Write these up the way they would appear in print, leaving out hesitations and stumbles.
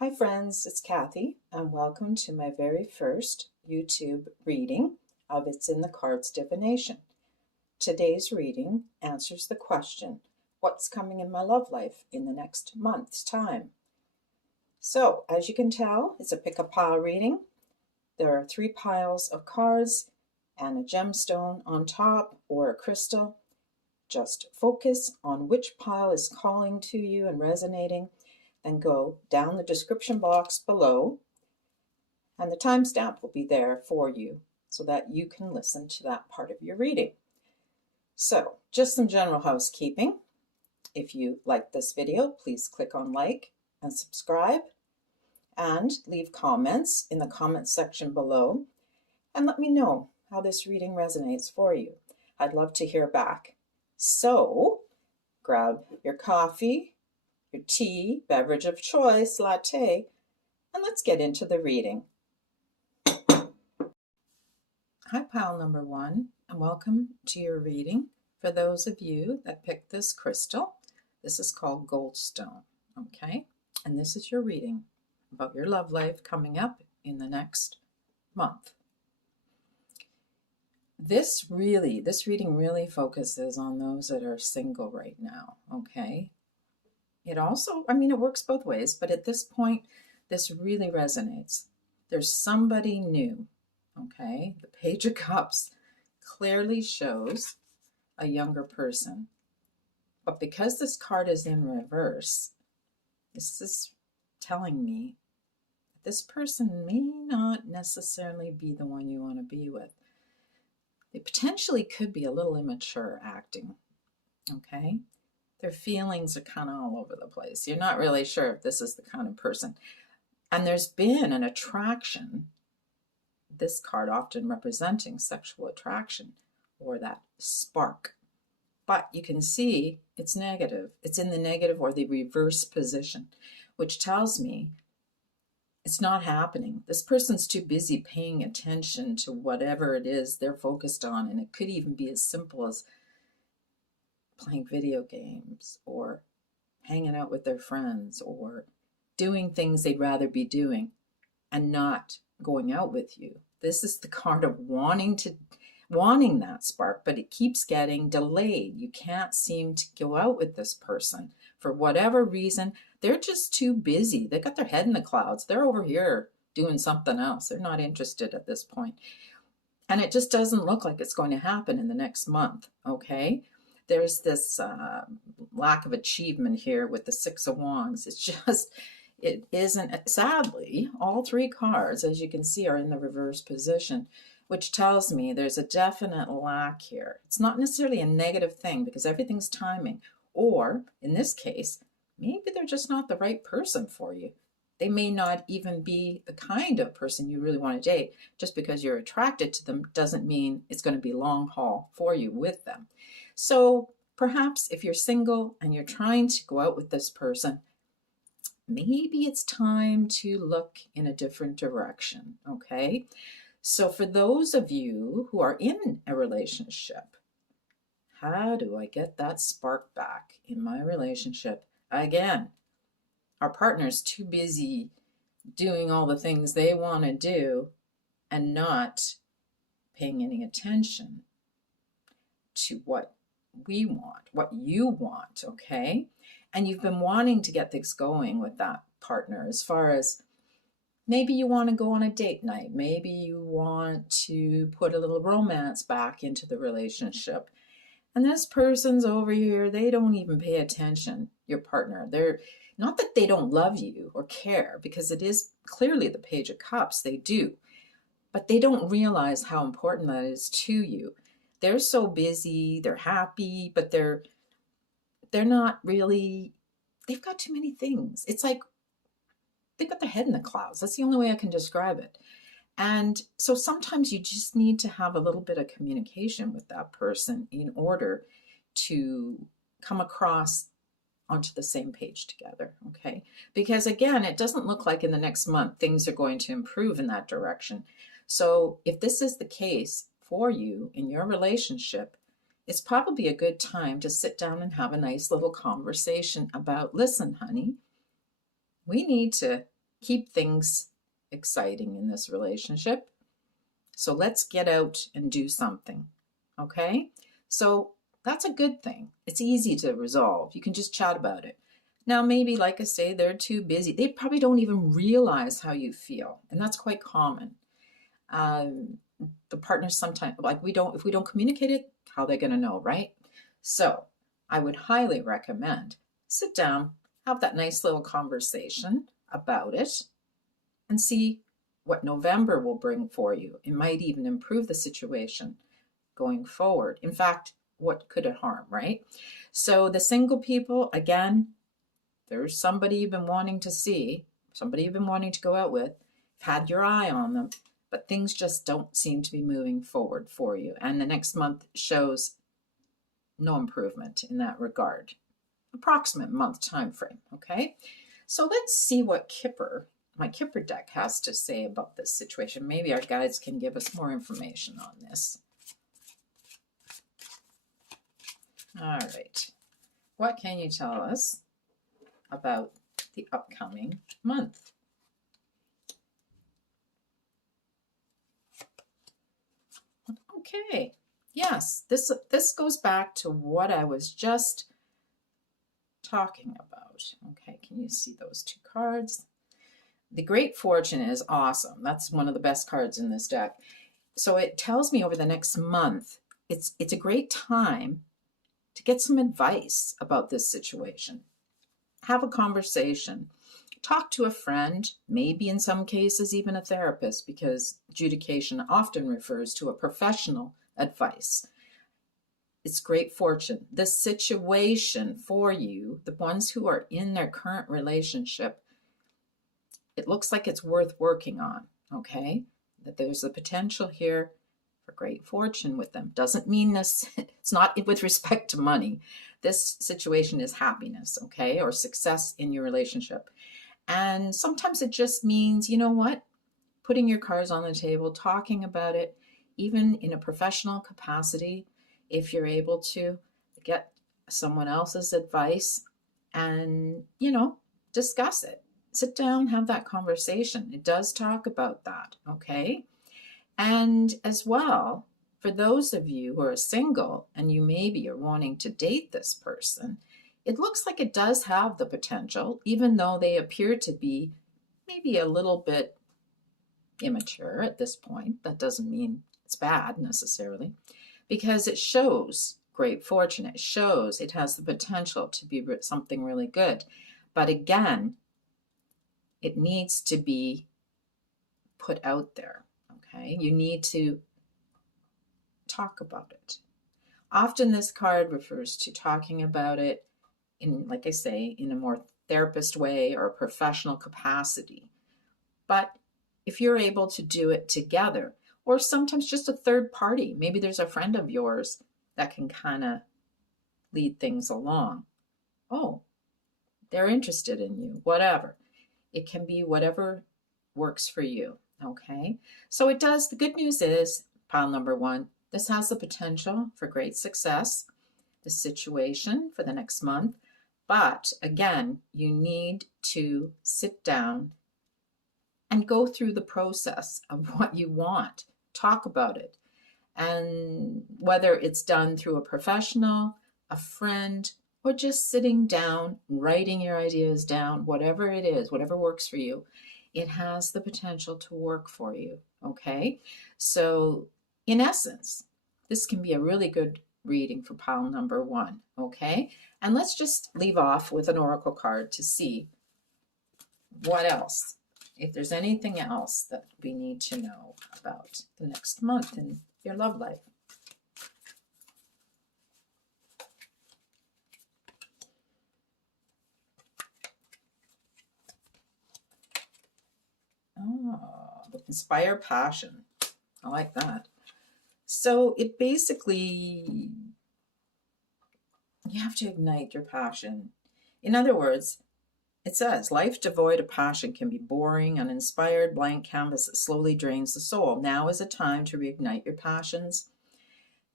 Hi friends, it's Kathy, and welcome to my very first YouTube reading of It's in the Cards Divination. Today's reading answers the question, what's coming in my love life in the next month's time? So, as you can tell, it's a pick-a-pile reading. There are 3 piles of cards and a gemstone on top or a crystal. Just focus on which pile is calling to you and resonating, and go down the description box below, and the timestamp will be there for you so that you can listen to that part of your reading. So, just some general housekeeping. If you like this video, please click on like and subscribe, and leave comments in the comments section below, and let me know how this reading resonates for you. I'd love to hear back. So, grab your coffee, your tea, beverage of choice, latte, and let's get into the reading. Hi, pile number 1, and welcome to your reading. For those of you that picked this crystal, this is called Goldstone, okay? And this is your reading about your love life coming up in the next month. This reading really focuses on those that are single right now, okay? It also, it works both ways, but at this point, this really resonates. There's somebody new, okay? The Page of Cups clearly shows a younger person. But because this card is in reverse, this is telling me that this person may not necessarily be the one you want to be with. They potentially could be a little immature acting, okay? Their feelings are kind of all over the place. You're not really sure if this is the kind of person. And there's been an attraction, this card often representing sexual attraction or that spark. But you can see it's negative. It's in the negative or the reverse position, which tells me it's not happening. This person's too busy paying attention to whatever it is they're focused on. And it could even be as simple as playing video games or hanging out with their friends or doing things they'd rather be doing and not going out with you. This is the card of wanting that spark, but it keeps getting delayed. You can't seem to go out with this person for whatever reason. They're just too busy. They got their head in the clouds. They're over here doing something else. They're not interested at this point. And it just doesn't look like it's going to happen in the next month, okay? There's this lack of achievement here with the 6 of Wands. It isn't, sadly, all 3 cards, as you can see, are in the reverse position, which tells me there's a definite lack here. It's not necessarily a negative thing because everything's timing. Or, in this case, maybe they're just not the right person for you. They may not even be the kind of person you really want to date. Just because you're attracted to them doesn't mean it's going to be long haul for you with them. So perhaps if you're single and you're trying to go out with this person, maybe it's time to look in a different direction, okay? So for those of you who are in a relationship, how do I get that spark back in my relationship? Again, our partner's too busy doing all the things they want to do and not paying any attention to what we want, what you want, okay? And you've been wanting to get things going with that partner as far as maybe you want to go on a date night. Maybe you want to put a little romance back into the relationship. And this person's over here, they don't even pay attention, your partner. They're not that they don't love you or care, because it is clearly the Page of Cups, they do. But they don't realize how important that is to you. They're so busy, they're happy, but they're not really, they've got too many things. It's like they've got their head in the clouds. That's the only way I can describe it. And so sometimes you just need to have a little bit of communication with that person in order to come across onto the same page together, okay? Because again, it doesn't look like in the next month things are going to improve in that direction. So if this is the case for you in your relationship, it's probably a good time to sit down and have a nice little conversation about, listen, honey, we need to keep things exciting in this relationship. So let's get out and do something. Okay? So that's a good thing. It's easy to resolve. You can just chat about it. Now, maybe, like I say, they're too busy. They probably don't even realize how you feel. And that's quite common. The partners sometimes, like if we don't communicate it, how are they going to know, right? So I would highly recommend sit down, have that nice little conversation about it, and see what November will bring for you. It might even improve the situation going forward. In fact, what could it harm, right? So the single people, again, there's somebody you've been wanting to see, somebody you've been wanting to go out with, you've had your eye on them, but things just don't seem to be moving forward for you. And the next month shows no improvement in that regard. Approximate month time frame, okay? So let's see what my Kipper deck has to say about this situation. Maybe our guides can give us more information on this. All right. What can you tell us about the upcoming month? Okay. Yes, this goes back to what I was just talking about. Okay, can you see those two cards? The Great Fortune is awesome. That's one of the best cards in this deck. So it tells me over the next month, it's a great time to get some advice about this situation. Have a conversation. Talk to a friend, maybe in some cases even a therapist, because adjudication often refers to a professional advice. It's great fortune. The situation for you, the ones who are in their current relationship, it looks like it's worth working on, okay? That there's a potential here for great fortune with them. Doesn't mean this, it's not with respect to money. This situation is happiness, okay? Or success in your relationship. And sometimes it just means, you know what? Putting your cards on the table, talking about it, even in a professional capacity, if you're able to get someone else's advice and, discuss it. Sit down, have that conversation. It does talk about that, okay? And as well, for those of you who are single and you maybe are wanting to date this person, it looks like it does have the potential, even though they appear to be maybe a little bit immature at this point. That doesn't mean it's bad necessarily, because it shows great fortune. It shows it has the potential to be something really good. But again, it needs to be put out there, okay? You need to talk about it. Often this card refers to talking about it in, like I say, in a more therapist way or a professional capacity. But if you're able to do it together, or sometimes just a third party, maybe there's a friend of yours that can kind of lead things along. Oh, they're interested in you, whatever. It can be whatever works for you, okay? So it does, the good news is, pile number one, this has the potential for great success, the situation for the next month. But again, you need to sit down and go through the process of what you want. Talk about it. And whether it's done through a professional, a friend, or just sitting down, writing your ideas down, whatever it is, whatever works for you, it has the potential to work for you, okay? So in essence, this can be a really good reading for pile number one, okay? And let's just leave off with an oracle card to see what else, if there's anything else that we need to know about the next month in your love life. Oh, inspire passion. I like that. So it basically, you have to ignite your passion. In other words, it says, life devoid of passion can be boring, uninspired, blank canvas that slowly drains the soul. Now is a time to reignite your passions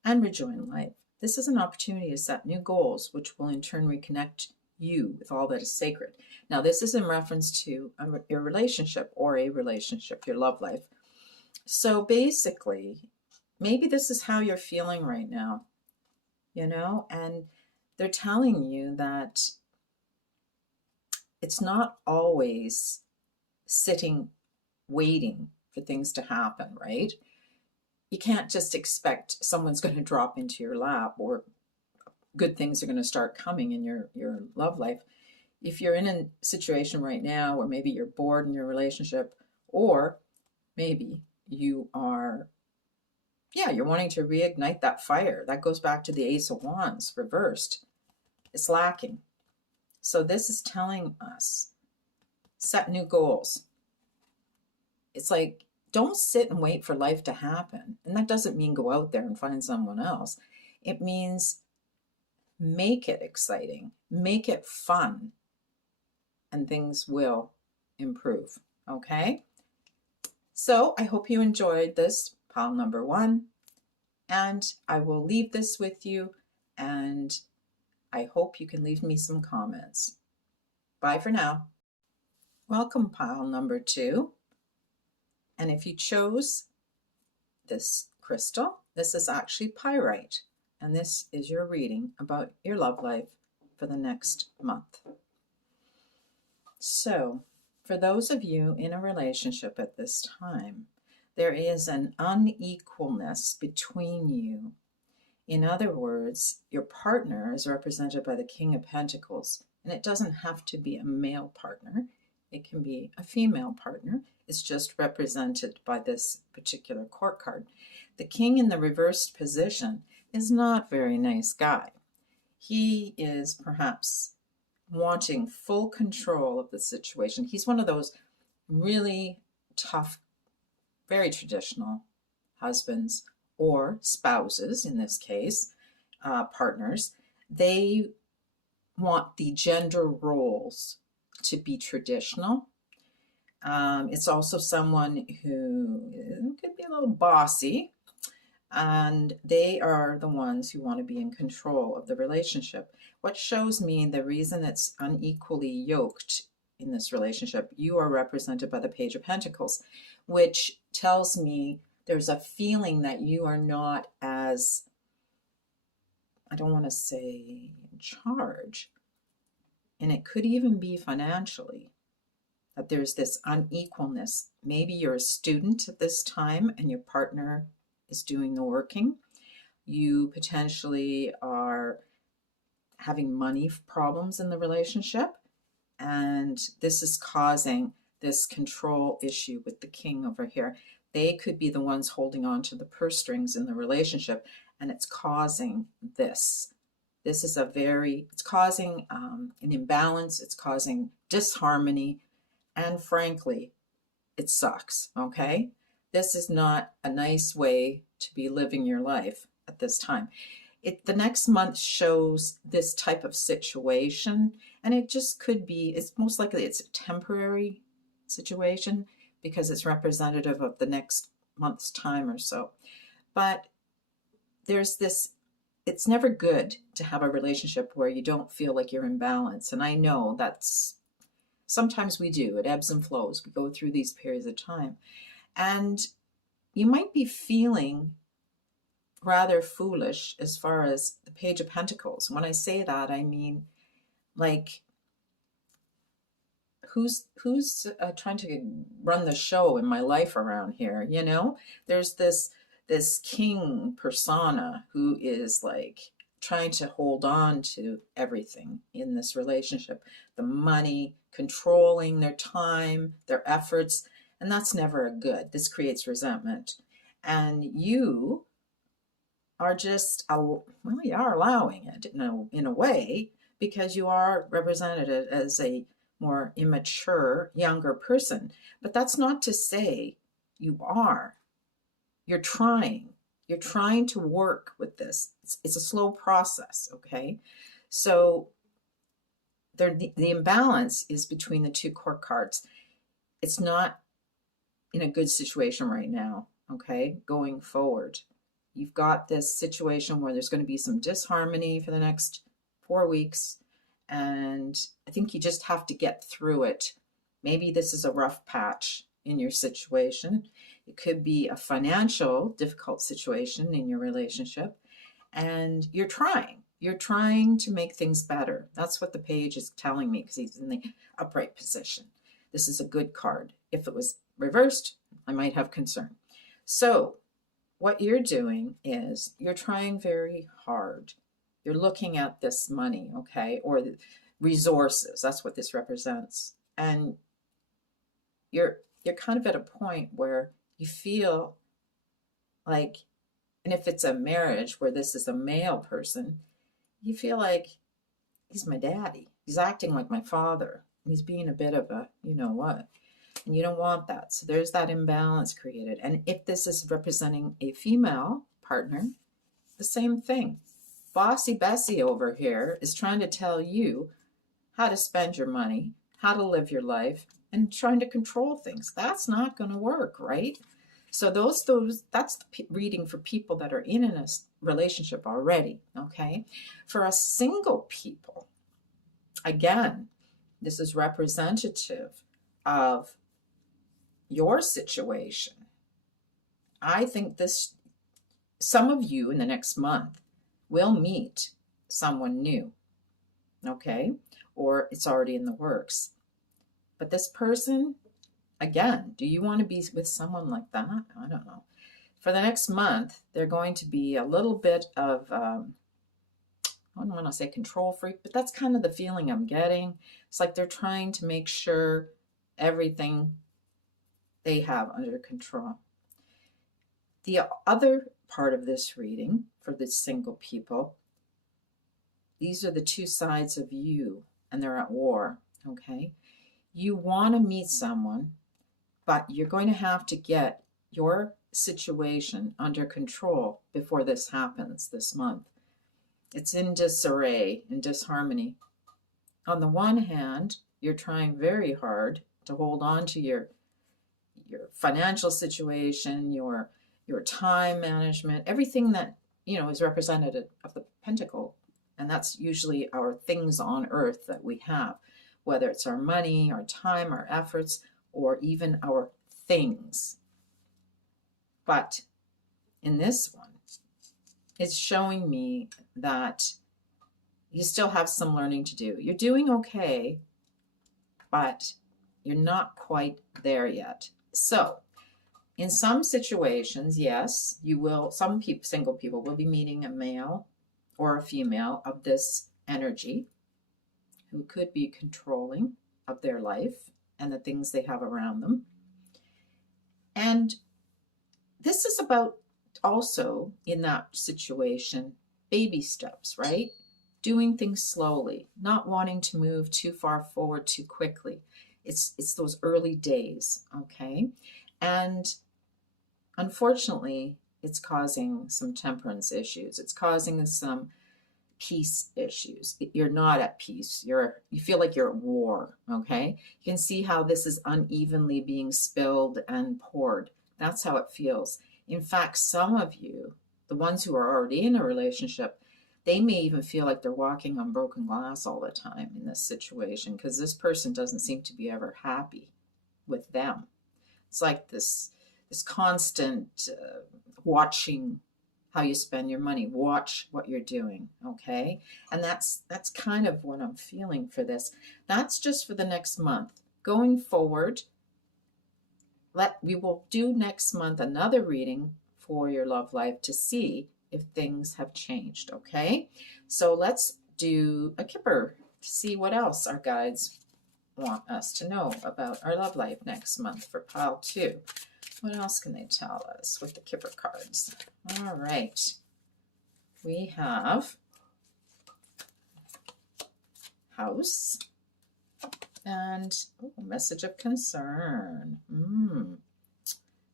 and rejoin life. This is an opportunity to set new goals, which will in turn reconnect you with all that is sacred. Now, this is in reference to your relationship or a relationship, your love life. So basically, maybe this is how you're feeling right now, and they're telling you that it's not always sitting waiting for things to happen, right? You can't just expect someone's going to drop into your lap or good things are going to start coming in your love life. If you're in a situation right now where maybe you're bored in your relationship, or maybe you are, you're wanting to reignite that fire. That goes back to the Ace of Wands reversed. It's lacking. So this is telling us, set new goals. It's like, don't sit and wait for life to happen. And that doesn't mean go out there and find someone else. It means make it exciting, make it fun, and things will improve. Okay? So I hope you enjoyed this pile number 1, and I will leave this with you, and I hope you can leave me some comments. Bye for now. Welcome, pile number 2. And if you chose this crystal, this is actually pyrite, and this is your reading about your love life for the next month. So, for those of you in a relationship at this time, there is an unequalness between you. In other words, your partner is represented by the King of Pentacles, and it doesn't have to be a male partner. It can be a female partner. It's just represented by this particular court card. The King in the reversed position is not a very nice guy. He is perhaps wanting full control of the situation. He's one of those really tough, very traditional husbands or spouses, in this case, partners. They want the gender roles to be traditional. It's also someone who could be a little bossy, and they are the ones who want to be in control of the relationship. What shows me the reason it's unequally yoked in this relationship, you are represented by the Page of Pentacles, which tells me there's a feeling that you are not as, I don't want to say in charge, and it could even be financially, that there's this unequalness. Maybe you're a student at this time and your partner is doing the working. You potentially are having money problems in the relationship, and this is causing this control issue with the King over here. They could be the ones holding on to the purse strings in the relationship, and it's causing this. This is it's causing an imbalance, it's causing disharmony, and frankly, it sucks, okay? This is not a nice way to be living your life at this time. The next month shows this type of situation, and it just could be, it's most likely it's a temporary situation because it's representative of the next month's time or so. But there's this, it's never good to have a relationship where you don't feel like you're in balance. And I know that's, sometimes we do, it ebbs and flows. We go through these periods of time. And you might be feeling rather foolish as far as the Page of Pentacles. When I say that, I mean, like, who's trying to run the show in my life around here, There's this king persona who is like trying to hold on to everything in this relationship, the money, controlling their time, their efforts, and that's never good. This creates resentment. And you are just, you are allowing it in a way, because you are represented as a more immature, younger person. But that's not to say you are. You're trying to work with this. It's a slow process, okay? So the imbalance is between the two court cards. It's not in a good situation right now, okay, going forward. You've got this situation where there's going to be some disharmony for the next 4 weeks, And I think you just have to get through it. Maybe this is a rough patch in your situation. It could be a financial difficult situation in your relationship. And you're trying. You're trying to make things better. That's what the page is telling me because he's in the upright position. This is a good card. If it was reversed, I might have concern. So what you're doing is you're trying very hard. You're looking at this money, okay, or the resources. That's what this represents. And you're kind of at a point where you feel like, and if it's a marriage where this is a male person, you feel like he's my daddy. He's acting like my father. He's being a bit of a, you know what, and you don't want that. So there's that imbalance created. And if this is representing a female partner, the same thing. Bossy Bessie over here is trying to tell you how to spend your money, how to live your life, and trying to control things. That's not going to work, right? So that's the reading for people that are in a relationship already, okay? For us single people, again, this is representative of your situation. I think some of you in the next month will meet someone new, okay? Or it's already in the works. But this person, again, do you want to be with someone like that? I don't know. For the next month, they're going to be a little bit of, I don't want to say control freak, but that's kind of the feeling I'm getting. It's like they're trying to make sure everything they have under control. The other part of this reading for the single people, these are the two sides of you, and they're at war, okay? You want to meet someone, but you're going to have to get your situation under control before this happens this month. It's in disarray, in disharmony. On the one hand, you're trying very hard to hold on to your financial situation, your time management, everything that, you know, is representative of the pentacle. And that's usually our things on earth that we have, whether it's our money, our time, our efforts, or even our things. But in this one, it's showing me that you still have some learning to do. You're doing okay, but you're not quite there yet. So in some situations, yes, you will, some people, single people will be meeting a male or a female of this energy who could be controlling of their life and the things they have around them. And this is about also, in that situation, baby steps, right? Doing things slowly, not wanting to move too far forward too quickly. It's those early days, okay? And unfortunately, it's causing some temperance issues. It's causing some peace issues. You're not at peace. You feel like you're at war, okay? You can see how this is unevenly being spilled and poured. That's how it feels. In fact, some of you, the ones who are already in a relationship, they may even feel like they're walking on broken glass all the time in this situation because this person doesn't seem to be ever happy with them. It's like this constant watching how you spend your money. Watch what you're doing, okay? And that's kind of what I'm feeling for this. That's just for the next month. Going forward, we will do next month another reading for your love life to see if things have changed, okay? So let's do a Kipper to see what else our guides want us to know about our love life next month for pile 2. What else can they tell us with the Kipper cards? All right. We have house and message of concern.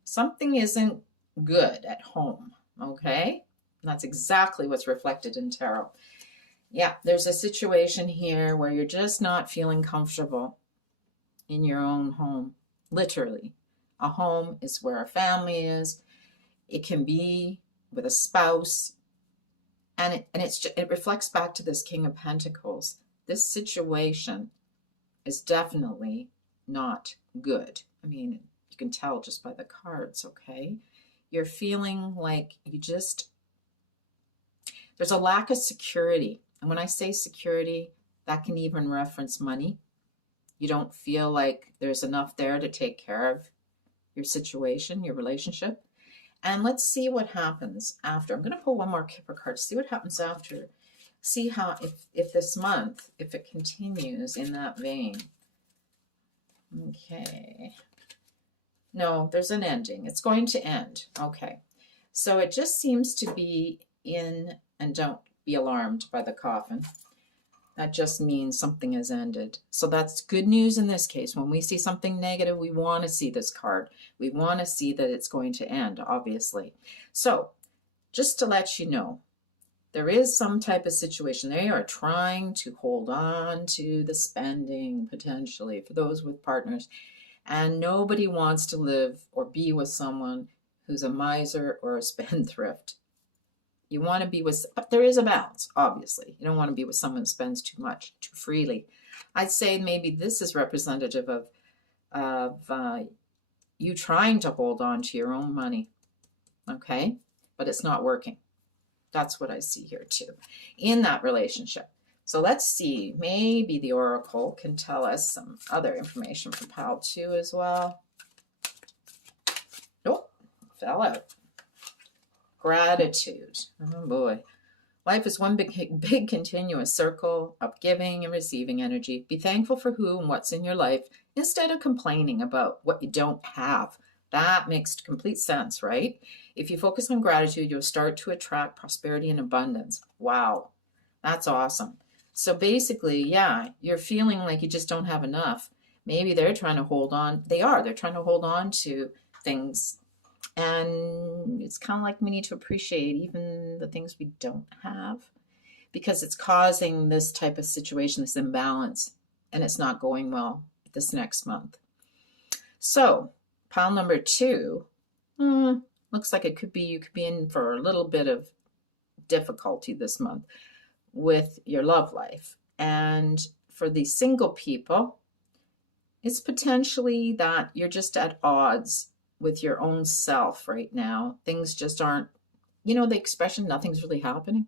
Something isn't good at home, okay? And that's exactly what's reflected in tarot. Yeah, there's a situation here where you're just not feeling comfortable in your own home, literally. A home is where a family is. It can be with a spouse, and it reflects back to this King of Pentacles. this situation is definitely not good. I mean, you can tell just by the cards, okay? You're feeling like there's a lack of security. And when I say security, that can even reference money. You don't feel like there's enough there to take care of your situation, your relationship. And let's see what happens after. I'm going to pull one more Kipper card to see what happens after. See how, if this month, if it continues in that vein. Okay. No, there's an ending. It's going to end. Okay. So it just seems to be in, and don't be alarmed by the coffin. That just means something has ended. So that's good news in this case. When we see something negative, we want to see this card. We want to see that it's going to end, obviously. So just to let you know, there is some type of situation. They are trying to hold on to the spending, potentially, for those with partners. And nobody wants to live or be with someone who's a miser or a spendthrift. You want to be with, but there is a balance, obviously. You don't want to be with someone who spends too much, too freely. I'd say maybe this is representative of you trying to hold on to your own money, okay? But it's not working. That's what I see here too, in that relationship. So let's see, maybe the Oracle can tell us some other information for Pile 2 as well. Nope, fell out. Gratitude. Oh boy. Life is one big continuous circle of giving and receiving energy. Be thankful for who and what's in your life instead of complaining about what you don't have. That makes complete sense, right? If you focus on gratitude, you'll start to attract prosperity and abundance. Wow, that's awesome. So basically, yeah, you're feeling like you just don't have enough. Maybe they're trying to hold on. They're trying to hold on to things. And it's kind of like we need to appreciate even the things we don't have, because it's causing this type of situation, this imbalance, and it's not going well this next month. So pile number 2, looks like it could be, you could be in for a little bit of difficulty this month with your love life. And for the single people, it's potentially that you're just at odds with your own self right now. Things just aren't, the expression, nothing's really happening.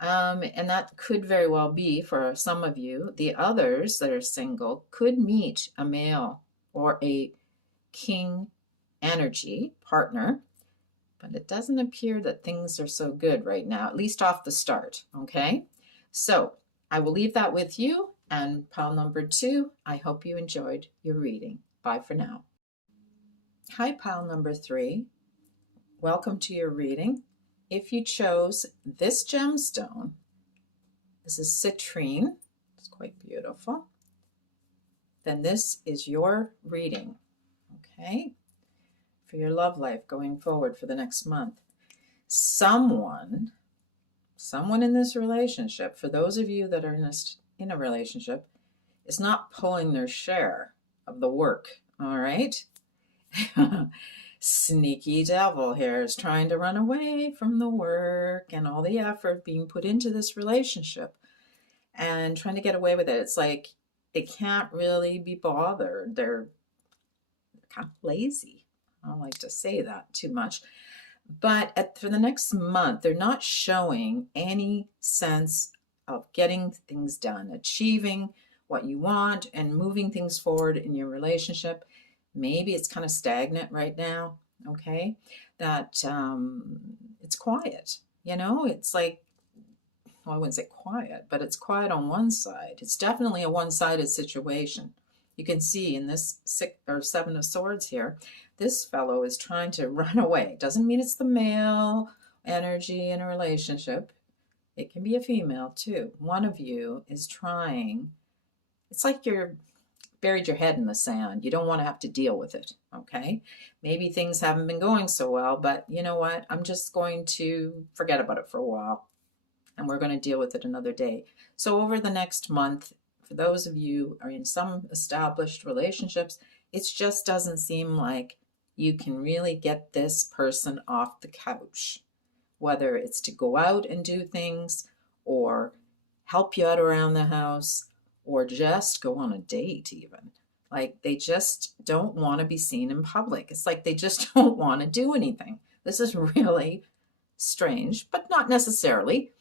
And that could very well be for some of you. The others that are single could meet a male or a king energy partner, but it doesn't appear that things are so good right now, at least off the start, okay? So I will leave that with you. And pile number 2, I hope you enjoyed your reading. Bye for now. Hi, pile number 3. Welcome to your reading. If you chose this gemstone, this is citrine, it's quite beautiful, then this is your reading, okay, for your love life going forward for the next month. Someone in this relationship, for those of you that are in a relationship, is not pulling their share of the work, all right? Sneaky devil here is trying to run away from the work and all the effort being put into this relationship and trying to get away with it. It's like they can't really be bothered. They're kind of lazy. I don't like to say that too much. But for the next month, they're not showing any sense of getting things done, achieving what you want and moving things forward in your relationship. Maybe it's kind of stagnant right now, okay? That it's quiet, It's like, well, I wouldn't say quiet, but it's quiet on one side. It's definitely a one-sided situation. You can see in this 7 of Swords here, this fellow is trying to run away. Doesn't mean it's the male energy in a relationship. It can be a female too. One of you is trying. It's like you're buried your head in the sand. You don't want to have to deal with it, okay? Maybe things haven't been going so well, but you know what? I'm just going to forget about it for a while, and we're going to deal with it another day. So over the next month, for those of you who are in some established relationships, it just doesn't seem like you can really get this person off the couch, whether it's to go out and do things or help you out around the house, or just go on a date even. Like they just don't want to be seen in public. It's like they just don't want to do anything. This is really strange, but not necessarily.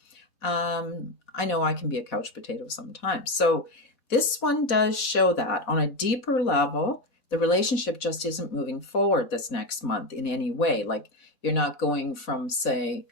I know I can be a couch potato sometimes. So this one does show that on a deeper level, the relationship just isn't moving forward this next month in any way. Like you're not going from, say,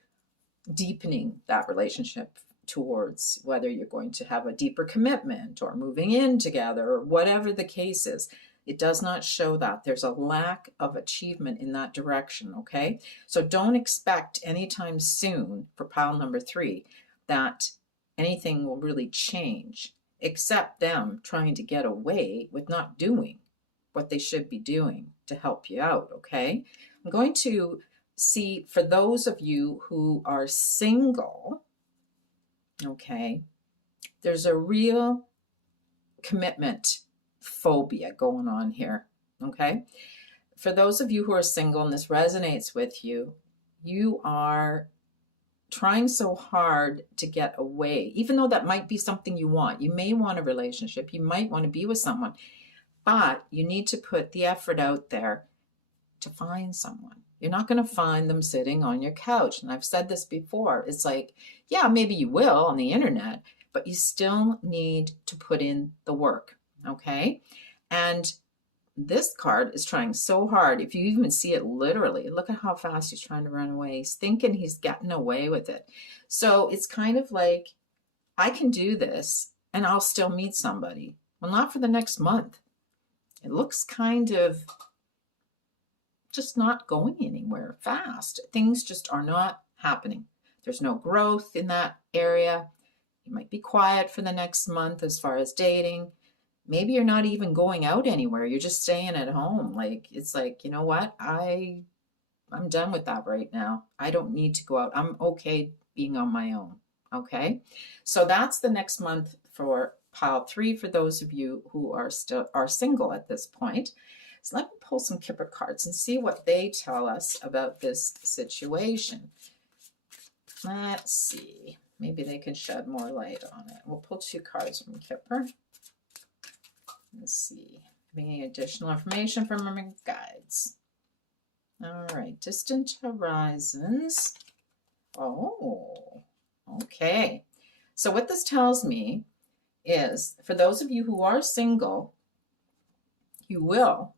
deepening that relationship towards whether you're going to have a deeper commitment or moving in together or whatever the case is. It does not show that. There's a lack of achievement in that direction, okay? So don't expect anytime soon for pile number 3 that anything will really change, except them trying to get away with not doing what they should be doing to help you out, okay? I'm going to see for those of you who are single, okay, there's a real commitment phobia going on here, okay? For those of you who are single and this resonates with you, you are trying so hard to get away, even though that might be something you want. You may want a relationship, you might want to be with someone, but you need to put the effort out there to find someone. You're not going to find them sitting on your couch. And I've said this before. It's like, yeah, maybe you will on the internet, but you still need to put in the work, okay? And this card is trying so hard. If you even see it literally, look at how fast he's trying to run away. He's thinking he's getting away with it. So it's kind of like, I can do this and I'll still meet somebody. Well, not for the next month. It looks kind of just not going anywhere fast. Things just are not happening. There's no growth in that area. You might be quiet for the next month as far as dating. Maybe you're not even going out anywhere. You're just staying at home. Like, it's like, you know what? I'm done with that right now. I don't need to go out. I'm okay being on my own. Okay. So that's the next month for pile 3 for those of you who are single at this point. So let me pull some Kipper cards and see what they tell us about this situation. Let's see. Maybe they can shed more light on it. We'll pull 2 cards from Kipper. Let's see. Any additional information from our guides? All right. Distant horizons. Oh, okay. So what this tells me is for those of you who are single, you will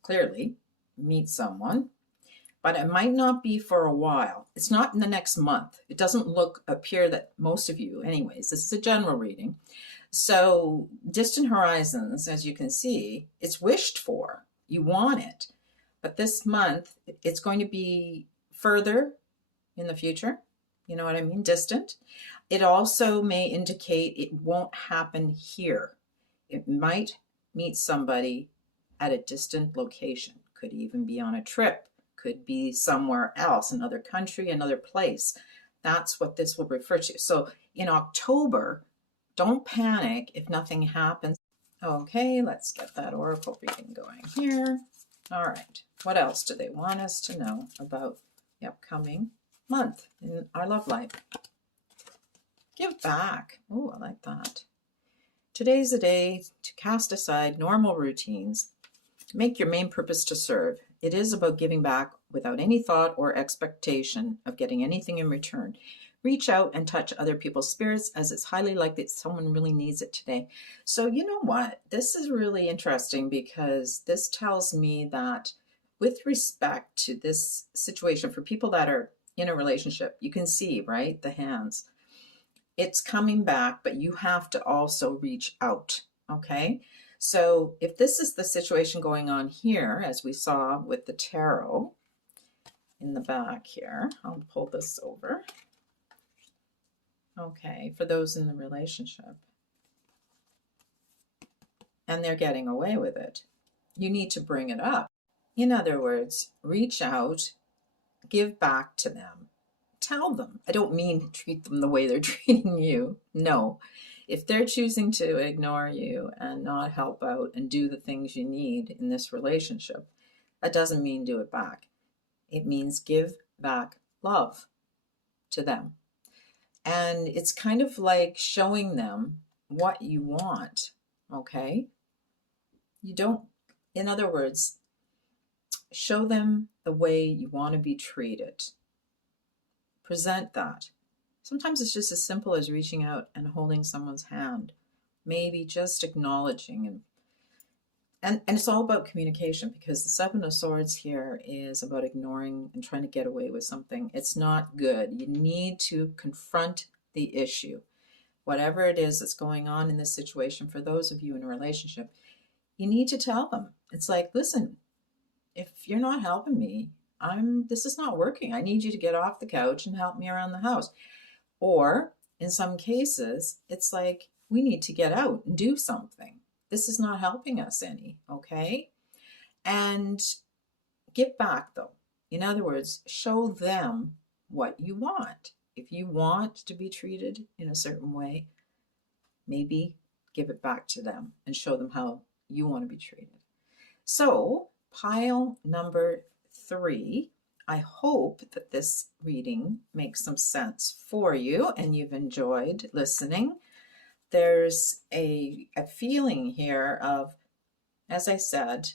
clearly meet someone, but it might not be for a while. It's not in the next month. It doesn't appear that most of you, anyways, this is a general reading. So distant horizons, as you can see, it's wished for. You want it. But this month, it's going to be further in the future. You know what I mean? Distant. It also may indicate it won't happen here. It might meet somebody at a distant location. Could even be on a trip. Could be somewhere else, another country, another place. That's what this will refer to. So in October, don't panic if nothing happens. Okay, let's get that oracle reading going here. All right, what else do they want us to know about the upcoming month in our love life? Give back. Oh, I like that. Today's the day to cast aside normal routines. Make your main purpose to serve. It is about giving back without any thought or expectation of getting anything in return. Reach out and touch other people's spirits, as it's highly likely that someone really needs it today. So you know what? This is really interesting because this tells me that with respect to this situation, for people that are in a relationship, you can see, right, the hands. It's coming back, but you have to also reach out, okay? So if this is the situation going on here, as we saw with the tarot in the back here, I'll pull this over. Okay, for those in the relationship, and they're getting away with it, you need to bring it up. In other words, reach out, give back to them, tell them. I don't mean treat them the way they're treating you. No. If they're choosing to ignore you and not help out and do the things you need in this relationship, that doesn't mean do it back. It means give back love to them. And it's kind of like showing them what you want, okay? You don't, in other words, show them the way you want to be treated. Present that. Sometimes it's just as simple as reaching out and holding someone's hand, maybe just acknowledging. And it's all about communication, because the Seven of Swords here is about ignoring and trying to get away with something. It's not good. You need to confront the issue. Whatever it is that's going on in this situation, for those of you in a relationship, you need to tell them. It's like, listen, if you're not helping me, this is not working. I need you to get off the couch and help me around the house. Or in some cases, it's like, we need to get out and do something. This is not helping us any, okay? And give back, though. In other words, show them what you want. If you want to be treated in a certain way, maybe give it back to them and show them how you want to be treated. So, pile number 3, I hope that this reading makes some sense for you and you've enjoyed listening. There's a feeling here of, as I said,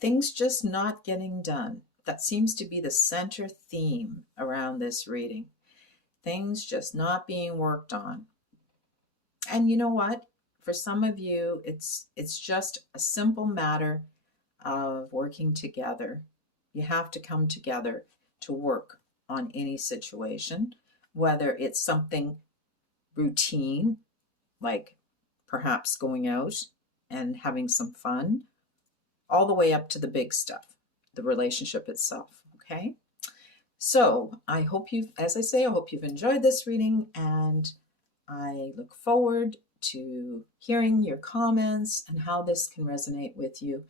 things just not getting done. That seems to be the center theme around this reading. Things just not being worked on. And you know what? For some of you, it's just a simple matter of working together. You have to come together to work on any situation, whether it's something routine, like perhaps going out and having some fun, all the way up to the big stuff, the relationship itself, okay? So I hope as I say, I hope you've enjoyed this reading, and I look forward to hearing your comments and how this can resonate with you.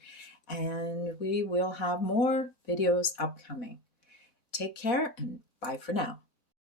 And we will have more videos upcoming. Take care and bye for now.